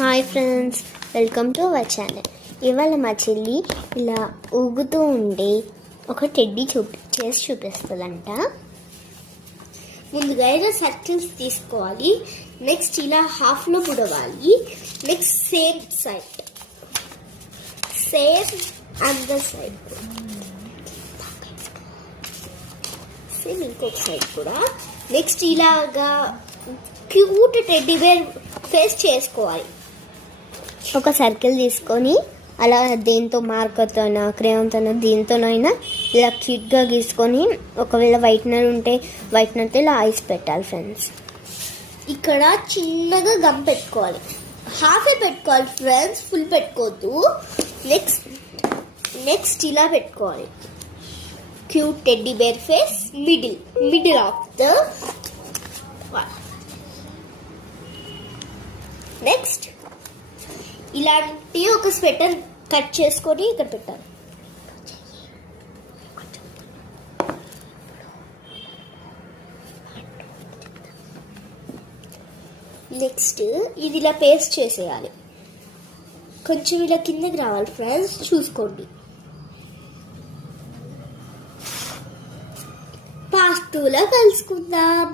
Hi friends, welcome to our channel. ఇవాళ మా చెల్లి ఇలా ఊగుతూ ఉండే ఒక టెడ్డీ చేసి చూపిస్తుందంట. ముందుగా ఇలా సర్కిల్స్ తీసుకోవాలి. నెక్స్ట్ ఇలా హాఫ్లో బుడవాలి. Next same other side same ఇంకొక సైడ్ కూడా. నెక్స్ట్ ఇలాగా క్యూట్ టెడ్డీ బేర్ ఫేస్ చేసుకోవాలి. ఒక సర్కిల్ తీసుకొని అలా దేంతో మార్కర్తోనో క్రేయాన్తోనో దేంతోనైనా ఇలా క్యూట్గా గీసుకొని, ఒకవేళ వైట్నర్ ఉంటే వైట్నర్తో ఇలా ఐస్ పెట్టాలి ఫ్రెండ్స్. ఇక్కడ చిన్నగా గమ్ పెట్టుకోవాలి. హాఫే పెట్టుకోవాలి ఫ్రెండ్స్, ఫుల్ పెట్టుకోవద్దు. నెక్స్ట్ ఇలా పెట్టుకోవాలి. Cute teddy bear face middle of the. Next ఇలాంటి ఒక స్వెటర్ కట్ చేసుకొని ఇక్కడ పెట్టాలి. నెక్స్ట్ ఇది ఇలా పేస్ట్ చేసేయాలి. కొంచెం ఇలా కిందకి రావాలి ఫ్రెండ్స్, చూసుకోండి. పార్ట్ 2లో కలుసుకుందాం.